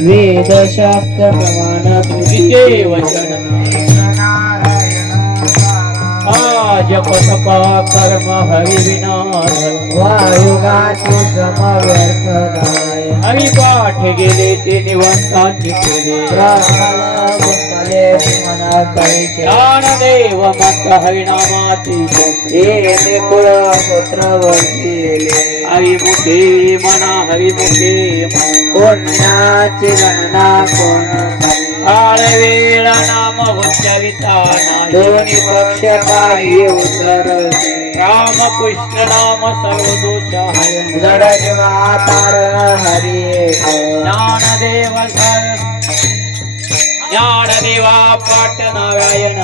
वेदशास्त्र प्रमाण तुझे वचन जप तप कर्म हरि विना वायुगाचे श्रम व्यर्थ जाय हरि पाठ गेले ते निवंतांची केले ज्ञानदेव मत हरिनामाची शस्त्रे कुळ पुत्र वर्षिले हरिमुखे मना हरिमुखे पुण्याची गणना कोण काळ वेळ नाम उच्चारिता नाही दोन्ही पक्ष काही उत्तर राम कृष्ण नाम सर्व दोष जड जीवातार हरी ज्ञानदेवा पाठ नारायण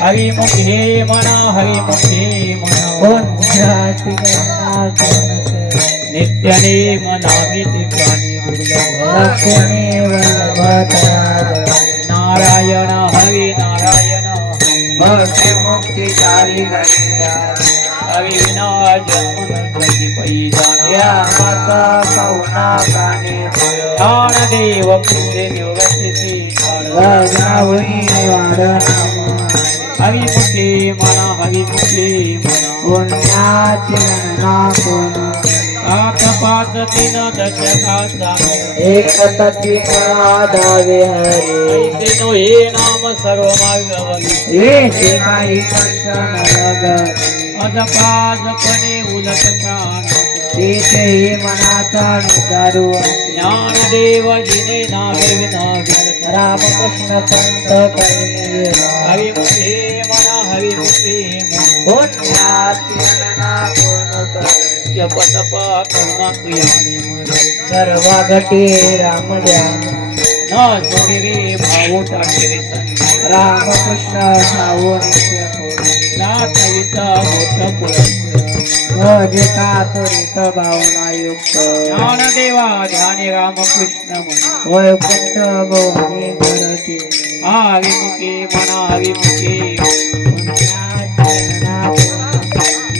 हरिमुखे मना हरिमुखे मना नित्यने मनामी ठिकाणी नारायण हरि नारायण भक्ति मुक्ति चारी हरि ना जन्म पैसा ज्ञानदेव पुढे हरिमुखे मना हरिमुखे मना सात पाच तीन दशकाचा एक तत्वी धावे हरे ऐसे हे नाम सर्व मार्गवली हे काही कर्षण लगत अजपाजपणे उलट प्राण तेथे हे मनाचा दारू ज्ञानदेव जिने नावे विनावे रामकृष्ण संत करणे हरिमुखे मना हरिमुखे सर्वा घटे राम द्या न सोडी रे भाऊ टाके रामकृष्ण सावून का त्वरित भावना युक्त ज्ञानदेवा ध्यानी रामकृष्ण वैकुंठ गौरी गरके हरिमुखे मना हरिमुखे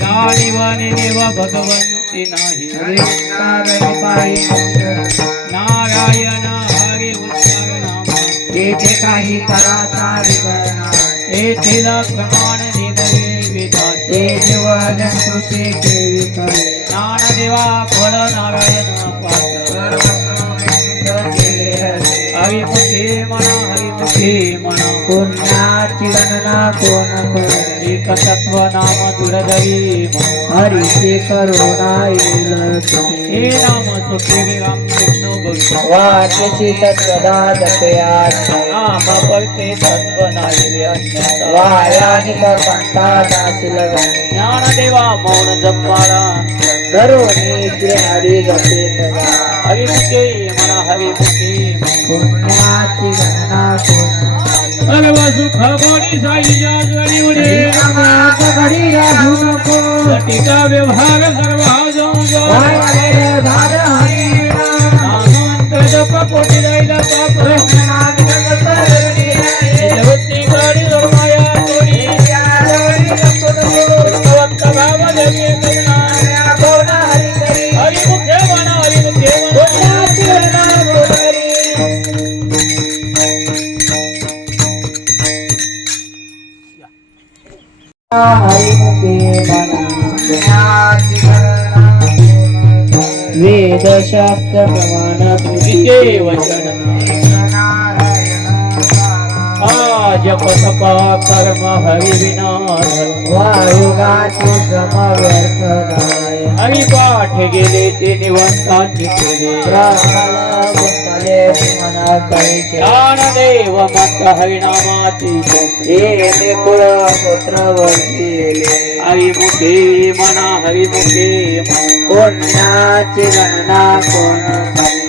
गाणिवाणी देव भगवंती नाही नारायण हरी उच्चार नाम येथे काही कराचा येथील प्रमाण निधवे विधान ते जीवन तुसे केवी करे ज्ञानदेवा फळ नारायण पाठ हरिमुखे मना हरिमुखे मना पुण्याची गणना कोण करे एक तत्व नाम दुर्दैवी हरिचे करुणा येईल हे नाम सुखे राम कृष्ण गोविंद वाचसी तत्वदा जपयात नाम पडते तत्व नाही अन्यथा वायानी कंठा दासिल ज्ञानदेवा मौन जपाळा करुणी श्री हरी जपे सदा हरिमुखे मना हरिमुखे पुण्याची गणना कोण सर्व सुख गोडी साईच्या जरी उडे घडी राहू नको टीका व्यवहार सर्व जाऊन जप पोटी जायला पाप जगती गाडी माया तोडी भाव देवी हरिमुखे मना हरिमुखे वेदशास्त्र प्रमाण तुझे वचन जप तप कर्म हरि विना वायुगाचे श्रम व्यर्थ जाय हरि पाठ गेले ते निवंतांची केले ज्ञानदेव मत हरिनामाची शस्त्रे कुळ पुत्र वर्षिले हरिमुखे मना हरिमुखे पुण्याची गणना कोण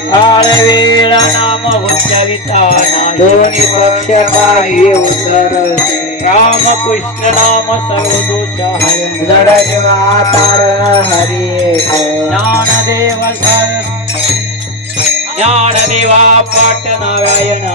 काळ वेळ नाम उच्चारिता नाही दोन्ही पक्ष काही उत्तर राम कृष्ण नाम सर्व दोष जड जीवातार हरी ज्ञानदेवा पाठ नारायण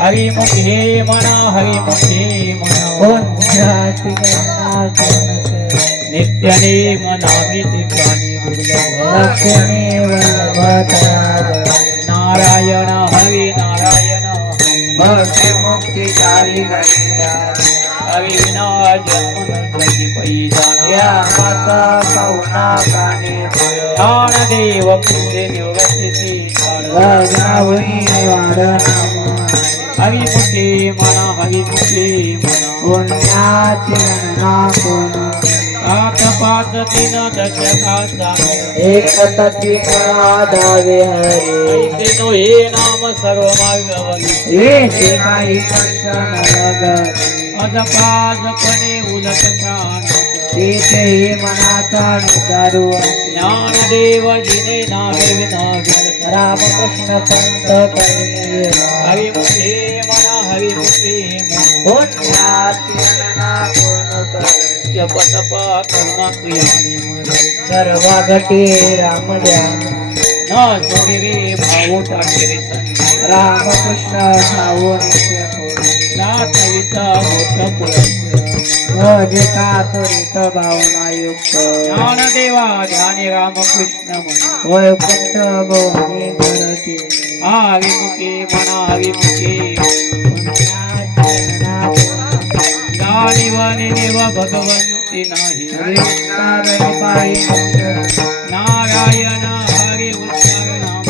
हरिमुखे म्हणा हरिमुखे म्हणा पुण्याची गणना कोण करे नित्यनेम नामी ठिकाणी दुर्लभ लक्ष्मी वल्लभ तरावरी नारायण हरी नारायण हरी भक्ती मुक्ती चारी गणिया हरी विना जन्मनंदची पैजाना या माता पाहुणा काने ज्ञानदेव पुढे निवृत्तीची गगनावरी वाढ नाम हरिमुखे म्हणा हरिमुखे म्हणा पुण्याची गणना कोण सात पाच तीन दशकाचा एक तत्वी दावे हरे ऐसे नो हे नाम सर्व मार्गवली येथे काही कर्षण लगत अजपाजपणे उलट प्राण तेथेही मनाचा निदारू ज्ञानदेव जिने नावे विनागर रामकृष्ण पंत करुणे हरिमुखे म्हणा हरिमुखे म्हणा पुण्याची गणना कोण करे जपतपा कर्मा क्रियाने मन सर्व घटी राम ध्यान न सोडी रे भाऊ टाके रे संग रामकृष्ण भाऊ नित्य नाथविता मोठ पुरस्कार भजे कातुरित भावना युक्त ज्ञानदेवा ध्याने रामकृष्ण म्हणा वैकुंठ भवनी घर केले हरिमुखे म्हणा हरिमुखे जाणीवाने देव भगवंती नाही नारायण हरी उच्चार नाम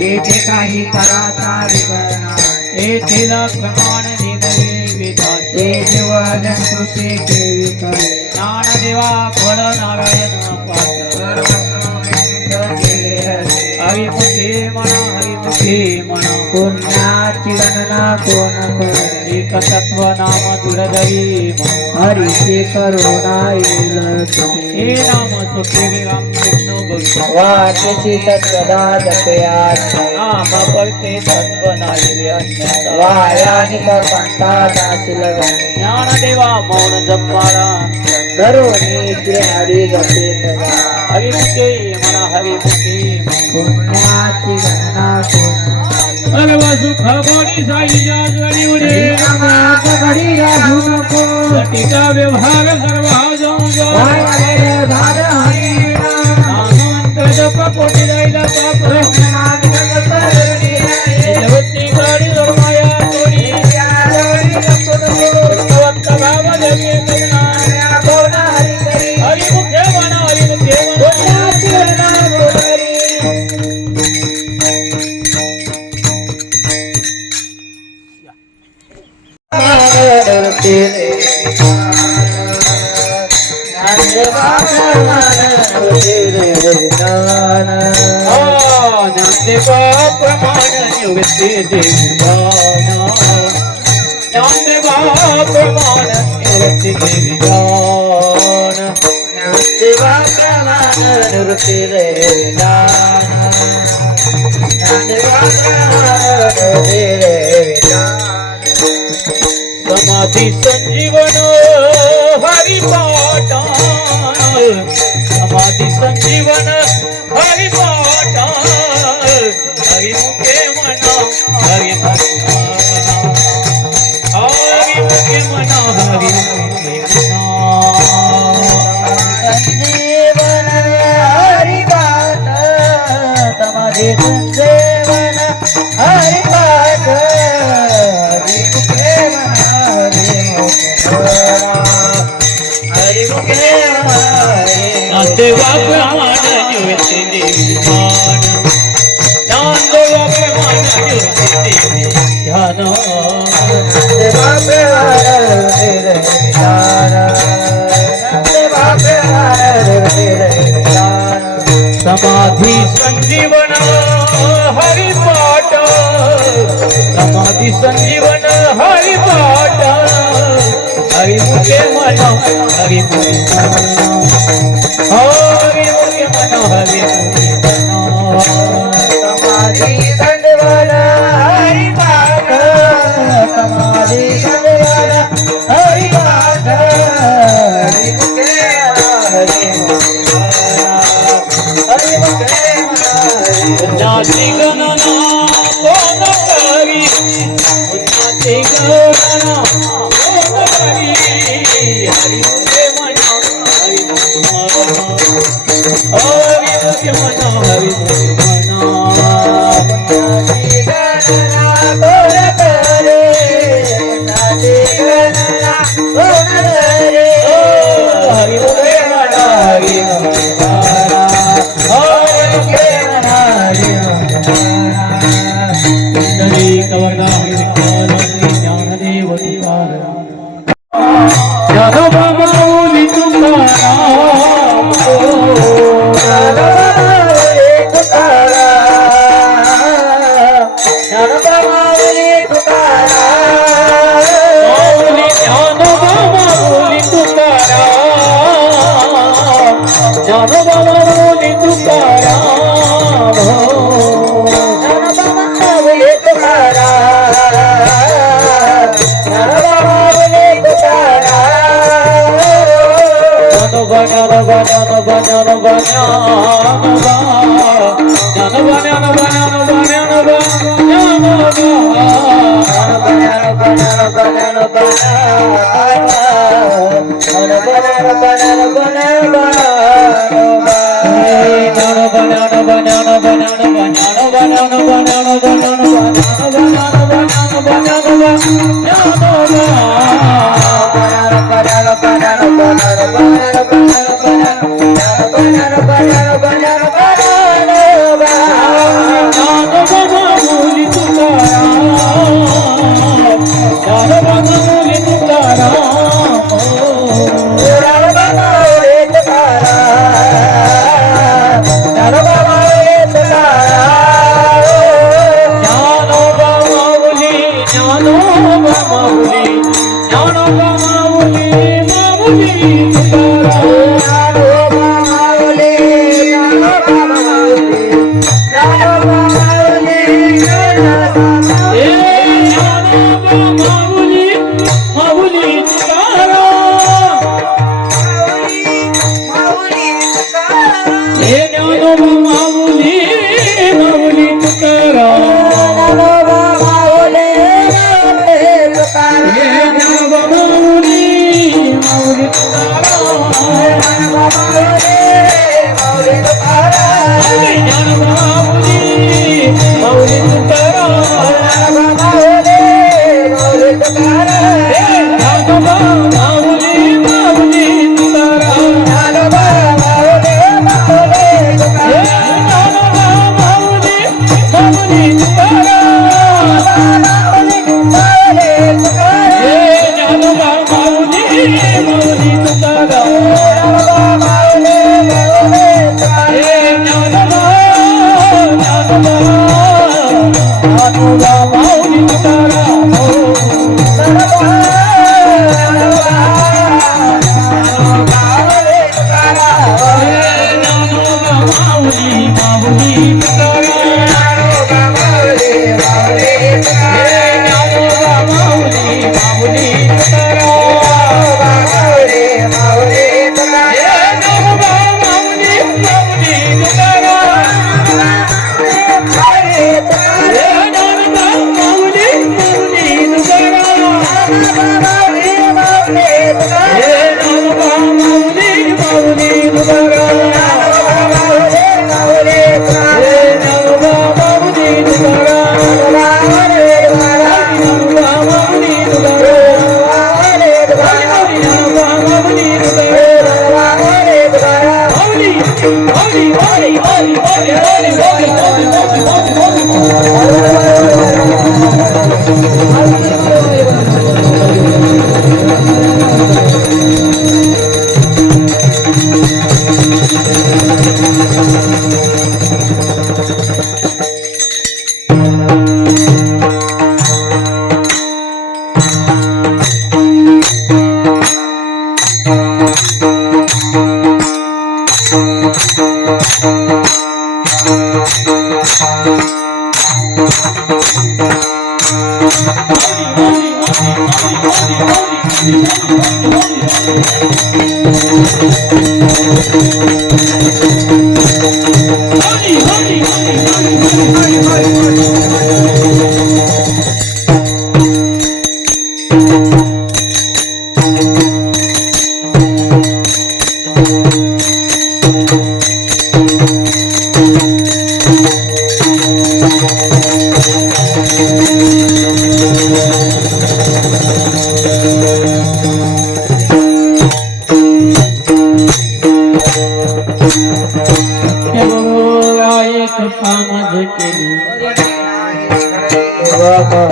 येथे काही कराचा विवरणा येथील प्रमाण निघले विधान ते जीवन तुसे ठेवी करे ज्ञानदेवा फळ नारायण पाठ हरिमुखे म्हणा हरिमुखे म्हणा पुण्याची गणना कोण करे एक तत्व नाम दुर्दैवी म्हणा हरीचे करुणा येईल तुझे हे नाम सुखी रामकृष्ण गुरु वाचसी तत्वदा जपयात नाम पडते तत्व नालिवे अन्यथा वायानिक पंथा दासिल गणे ज्ञानदेवा मौन जपारा दरोनी श्री हरी जपे सदा हरिमुखे म्हणा हरिमुखे म्हणा पुण्याची गणना कोण सर्व सुख बडी साईच्या जरी उरे रामात घडी राहू नको सटीचा व्यवहार सर्व जाऊन वाया धार हरी नामवंत जप कोटी जायला पाप जगती गाडी माया तोडी भगवंत भाव जगे करुणा हरिमुखे म्हणा हरिमुखे म्हणा ज्ञानदेवा प्रमाण निवृत्ती देवाना ज्ञानदेवा प्रमाण निवृत्ती देविदान देवा प्रमाण निवृत्ती देविदान देवा प्रमाण देविदान समाधी संजीवन हरिपाठ समाधी संजीवन हरिपाठ हरिमुखे म्हणा हरिमुखे हरिमुखे म्हणा हरिमुखे संजीवन हरिपाठ समाधी संजीवन हरिपाठ हरिमुखे हरिमुखे नामदेवा प्रमाण निवृत्ती देविदान नामदेवा प्रमाण निवृत्ती देविदान देवा प्रमाण देविदान देवा प्रमाण देविदान समाधी संजीवन हरिपाठ समाधी संजीवन हरिपाठ हरिमुखे म्हणा हरिमुखे म्हणा हरिमुखे म्हणा हरिमुखे म्हणा समाधी संजीवन हरिपाठ समाधी संजीवन हरिपाठ हरिमुखे हरिमुखे पुण्याची गणना कोण करी पुण्याची हरी मुखे मना हरी मुखे मना हरी मुखे मना हरी मुखे मना हरी मुखे मना हरी मुखे मना हरी मुखे मना हरी मुखे मंडली कवरदा हरी ज्ञानदेव तुकार ज्ञानोबा माऊली तुकाराम ज्ञानोबा माऊली तुकाराम माऊली ज्ञानोबा माऊली तुकाराम ज्ञानोबा माऊली तुकाराम ज्ञानोबा माऊली तुकाराम ज्ञानोबा माऊली तुकाराम ज्ञानोबा ज्ञानोबा ज्ञानोबा ज्ञानोबा ज्ञानोबा ज्ञानोबा ज्ञानोबा ज्ञानोबा हे बोला एक कामच केली बाबा